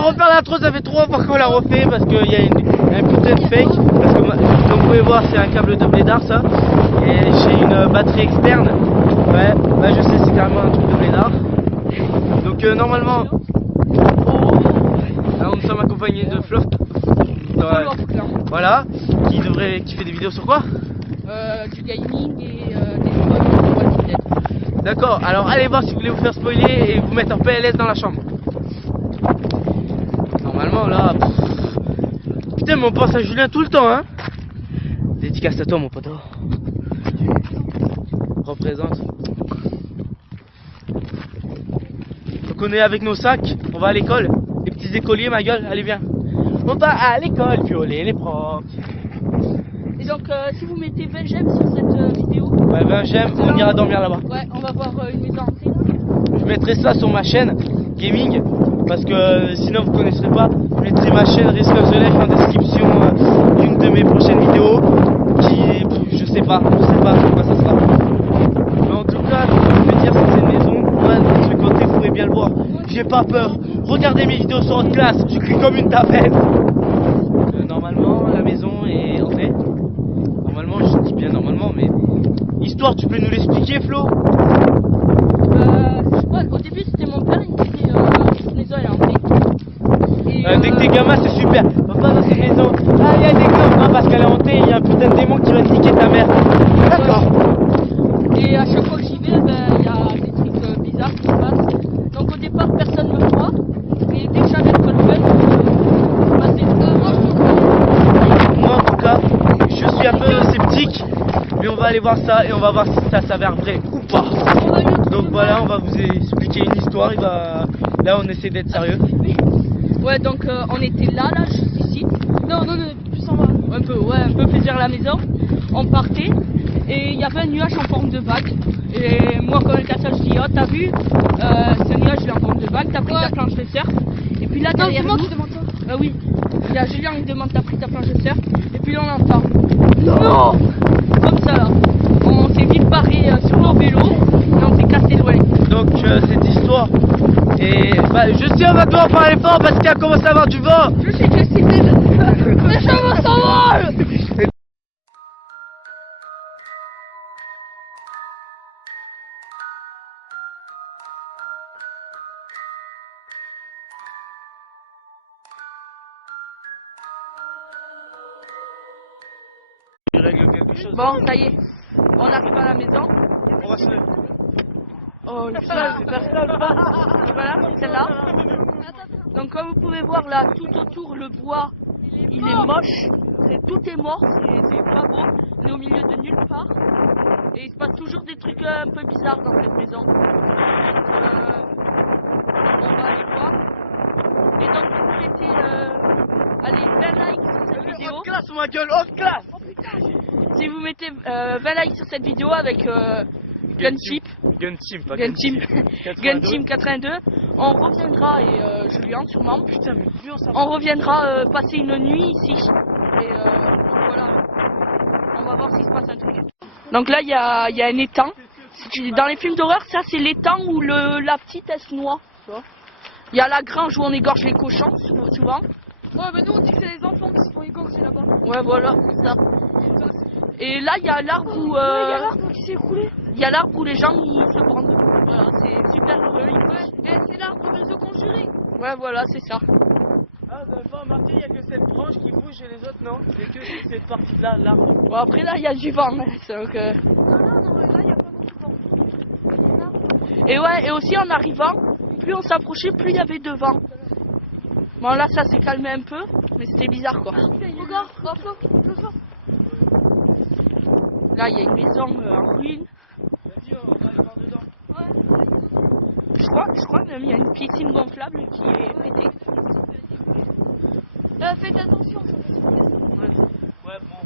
va refaire l'intro, ça fait 3 fois qu'on l'a refait parce qu'il y a un putain de fake. Parce que, comme vous pouvez voir, c'est un câble de blédard ça. Et j'ai une batterie externe. Ouais, là je sais, c'est carrément un truc de blédard. Donc normalement, là nous sommes accompagnés de Fluff. Voilà, qui fait des vidéos sur quoi? Du gaming et des jeux. D'accord, alors allez voir si vous voulez vous faire spoiler et vous mettre en PLS dans la chambre. Normalement là... Putain mais on pense à Julien tout le temps hein. Dédicace à toi mon poteau. Représente. Donc on est avec nos sacs, on va à l'école. Les petits écoliers ma gueule, allez viens. On va à l'école, violer les profs. Et donc si vous mettez 20 j'aime sur cette vidéo, Ouais 20 j'aime, on ira dormir là-bas. Ouais, on va voir une maison hantée. Je mettrai ça sur ma chaîne gaming parce que sinon vous connaisserez pas. Je mettrai ma chaîne Risk of the Life en description d'une de mes prochaines vidéos qui je sais pas sur quoi ça sera. Mais en tout cas, ce que je veux dire c'est que c'est une maison, ouais, ce côté vous pourrez bien le voir. J'ai pas peur. Regardez mes vidéos sur votre classe, je crie comme une tapette. Normalement la maison est hantée. Normalement, je dis bien normalement, mais histoire tu peux nous l'expliquer Flo? Je sais pas, au début c'était mon père, il me disait cette maison elle est hantée. Et, dès que t'es gamin c'est super, on va pas dans cette maison, ah il y a des gars, non parce qu'elle est hantée, il y a un putain de démon qui va te niquer ta mère. D'accord. Et à chaque fois que j'y vais, il y a des trucs bizarres qui se passent. Donc au départ personne ne me croit, et dès que j'arrête de le faire, il se passe des trucs. Moi en tout cas, je suis un peu sceptique, mais on va aller voir ça et on va voir si ça s'avère vrai ou pas. Donc voilà, on va vous expliquer une histoire, là on essaie d'être sérieux. Ouais, donc on était là, juste ici. Non, plus en bas. Un peu plus vers la maison. On partait et il y avait un nuage en forme de vague. Et moi, quand on était à ça, je dis, oh, t'as vu ce nuage il est en forme de vague, t'as pris ta planche de surf. Et puis là, derrière nous, oui, il y a Julien qui demande, t'as pris ta planche de surf. Et puis là, on entend, non, comme ça là. On s'est vite barré sur nos vélos et on s'est cassé loin. Donc cette histoire, et je sais on va devoir parler fort parce qu'il y a commencé à avoir du vent. Je suis excité, mes cheveux s'envolent. Tu règles quelque chose. Bon, ça y est, on arrive à la maison. On va se lever. Oh, personne voilà, c'est celle-là. Donc comme vous pouvez voir là, tout autour, le bois, il est moche. Tout est mort, c'est pas beau. On est au milieu de nulle part. Et il se passe toujours des trucs un peu bizarres dans cette maison. Donc, on va aller voir. Et donc si vous mettez allez, 20 likes sur cette vidéo. Haute classe ma gueule, haute classe. Oh putain. Si vous mettez 20 likes sur cette vidéo avec Gunteam 82, on reviendra, et Julien sûrement, putain, mais on reviendra passer une nuit ici. Et voilà, on va voir s'il se passe un truc. Donc là, il y a un étang. Dans les films d'horreur, ça c'est l'étang où la petite elle se noie. Il y a la grange où on égorge les cochons, souvent. Ouais, mais nous on dit que c'est les enfants qui se font égorger là-bas. Ouais, voilà, c'est ça. Et là, il y a l'arbre où... il y a l'arbre qui s'est écroulé. Il y a l'arbre où les gens ils se pendent. Voilà, c'est super heureux. Ouais, c'est l'arbre de The Conjuring. Ouais, voilà, c'est ça. Ah, vous avez pas remarqué, il n'y a que cette branche qui bouge et les autres non. C'est que cette partie-là, l'arbre. Bon, après là, il y a du vent. Donc, Non, là, il n'y a pas beaucoup de vent. Il y a un arbre. Et ouais, et aussi en arrivant, plus on s'approchait, plus il y avait de vent. Bon, là, ça s'est calmé un peu, mais c'était bizarre quoi. Regarde, Flo. Là, il y a une maison en ruine. Vas-y, on va aller voir dedans. Ouais. Je crois même il y a une piscine gonflable qui est pétée. Faites attention, ça va se passer. Ouais, bon.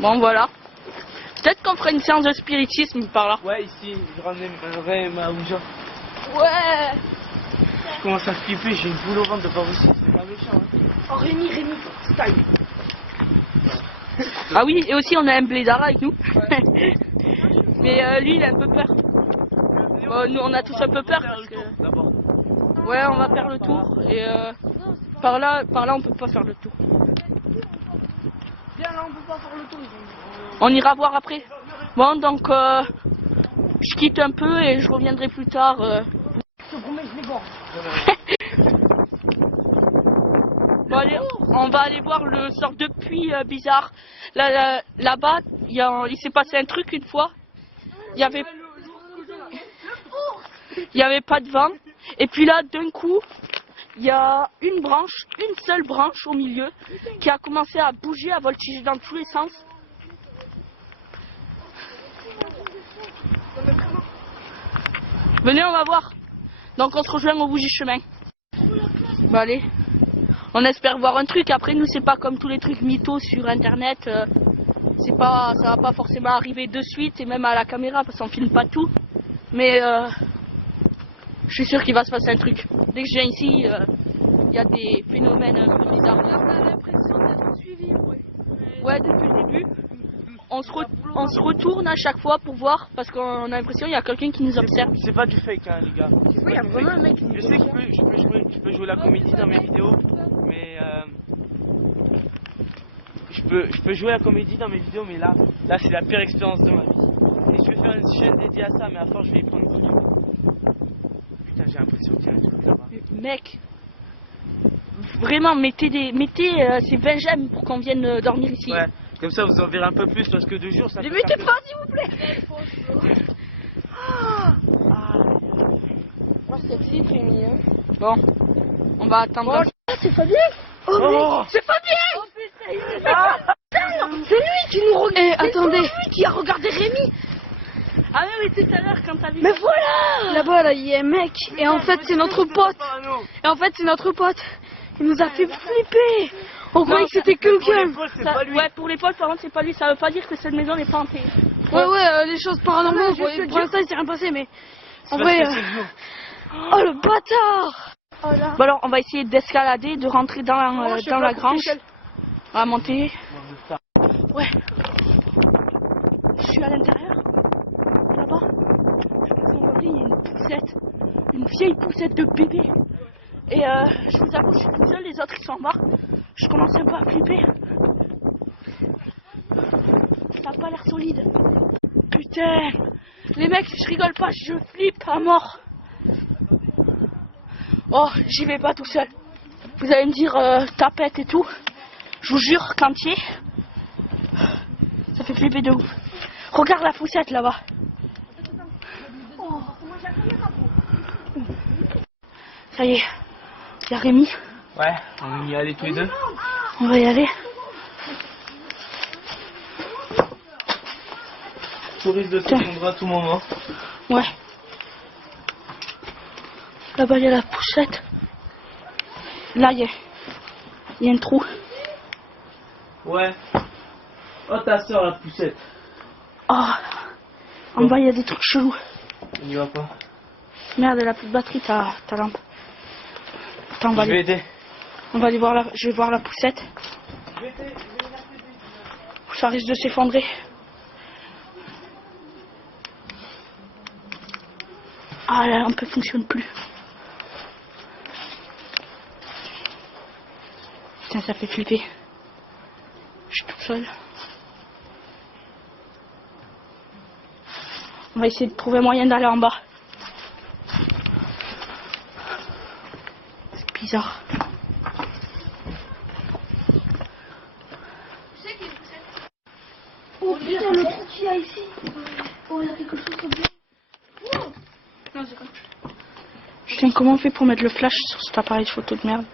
Bon, voilà. Peut-être qu'on ferait une séance de spiritisme par là. Ouais, ici, je ramènerai ma Ouija. Ouais. Je commence à flipper, j'ai une boule au ventre de pas possible, c'est pas méchant. Hein. Oh, Rémi, style. Ah oui, et aussi on a un blédard avec nous. Mais lui, il a un peu peur. Le Bon, nous on a tous un peu peur parce que... D'abord. Ouais, on va faire le tour et par là on peut pas faire le tour. Bien là, on peut pas faire le tour. On ira voir après. Bon, donc je quitte un peu et je reviendrai plus tard. Bon, allez, on va aller voir le sort de puits bizarre. Là-bas, il s'est passé un truc une fois. Il y avait pas de vent. Et puis là, d'un coup, il y a une seule branche au milieu, qui a commencé à bouger, à voltiger dans tous les sens. Venez, on va voir. Donc on se rejoint au bout du chemin. Bon allez. On espère voir un truc. Après nous c'est pas comme tous les trucs mythos sur internet. Ça va pas forcément arriver de suite et même à la caméra parce qu'on filme pas tout. Mais je suis sûr qu'il va se passer un truc. Dès que je viens ici, il y a des phénomènes un peu bizarres. On a l'impression d'être suivi, ouais. Ouais, depuis le début. On se retourne à chaque fois pour voir parce qu'on a l'impression qu'il y a quelqu'un qui nous observe. C'est pas du fake, hein, les gars. Oui, il y a vraiment un mec qui nous Je sais que je peux jouer la comédie dans mes vidéos, mais je peux jouer la comédie dans mes vidéos, mais là c'est la pire expérience de ma vie. Et je vais faire une chaîne dédiée à ça, mais à force je vais y prendre goût. Putain, j'ai l'impression qu'il y a un truc là-bas. Mec, vraiment mettez ces 20 j'aime pour qu'on vienne dormir ici. Ouais, comme ça vous en verrez un peu plus parce que 2 jours ça fait. Débutez pas s'il vous plaît. Moi, c'est petit, Rémi. Hein. Bon, on va attendre. C'est Fabien. Oh, C'est Fabien. Oh putain, c'est lui qui nous regarde. Attendez. C'est lui qui a regardé Rémi. Ah oui, tout à l'heure quand t'as vu. Mais voilà. Là-bas, là, il y a un mec. Et en fait, c'est notre pote. Il nous a fait flipper. On croyait que c'était quelqu'un. Ouais, pour les potes, par contre, c'est pas lui. Ça veut pas dire que cette maison n'est pas hantée. Ouais, les choses paranormales. Pour l'instant, il s'est rien passé, mais en vrai. Oh le bâtard. Oh là. Bon alors, on va essayer d'escalader, de rentrer dans la grange. On va monter. Ouais. Je suis à l'intérieur. Là-bas. Je sais pas si on voit bien, il y a une poussette. Une vieille poussette de bébé. Et je vous avoue, je suis toute seule, les autres ils sont en bas. Je commence un peu à flipper. Ça a pas l'air solide. Putain. Les mecs, je rigole pas, je flippe à mort. Oh, j'y vais pas tout seul. Vous allez me dire tapette et tout. Je vous jure, Cantier, ça fait flipper de ouf. Regarde la poussette là-bas. Ça y est, il y a Rémi. Ouais, on va y aller tous les deux. On va y aller. Tout risque de s'effondrer à tout moment. Ouais. Là-bas, il y a la poussette. Là, il y a un trou. Ouais. Oh, ta soeur, la poussette. Oh. En bas, il y a des trucs chelous. On y va pas. Merde, elle a plus de batterie, ta lampe. Attends, Je vais aider. on va aller voir je vais voir la poussette. Ça risque de s'effondrer. Ah, la lampe ne fonctionne plus. Putain, ça fait flipper. Je suis toute seule. On va essayer de trouver moyen d'aller en bas. C'est bizarre. Oh putain, le trou qu'il y a ici. Oh, il y a quelque chose comme ça. Non, c'est comme ça. Putain, comment on fait pour mettre le flash sur cet appareil photo de merde?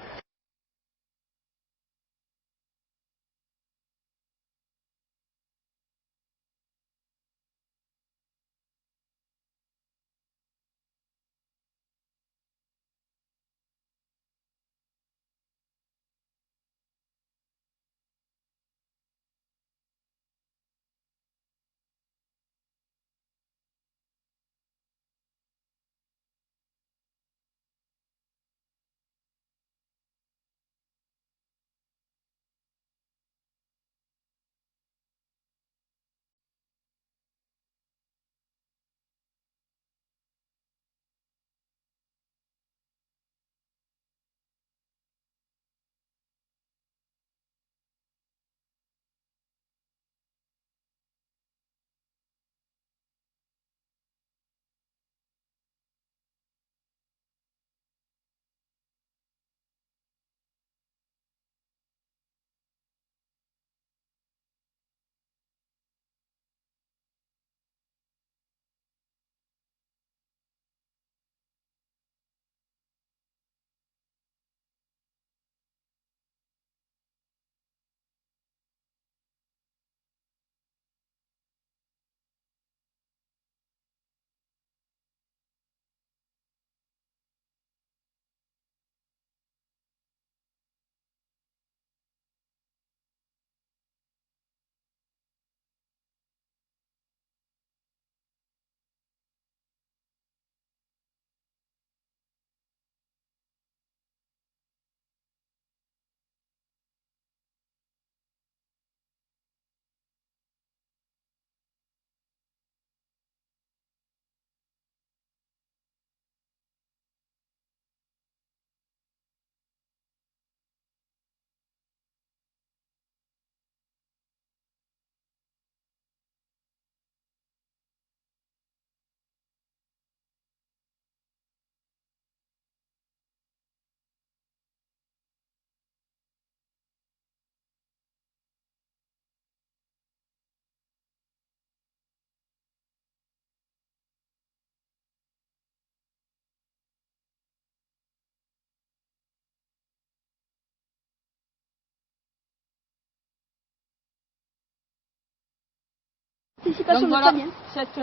Donc voilà, cette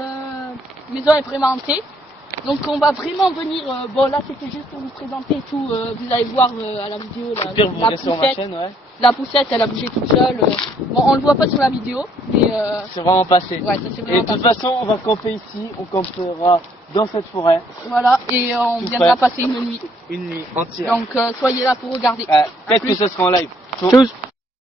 maison est vraiment hantée. Donc on va vraiment venir, bon là c'était juste pour vous présenter tout, vous allez voir à la vidéo la poussette elle a bougé toute seule, bon on le voit pas sur la vidéo mais c'est vraiment passé. Ouais, ça, vraiment et de toute façon on va camper ici, on campera dans cette forêt. Voilà, et on viendra passer une nuit. Une nuit entière. Donc soyez là pour regarder. Peut-être que ce sera en live. Tchuss.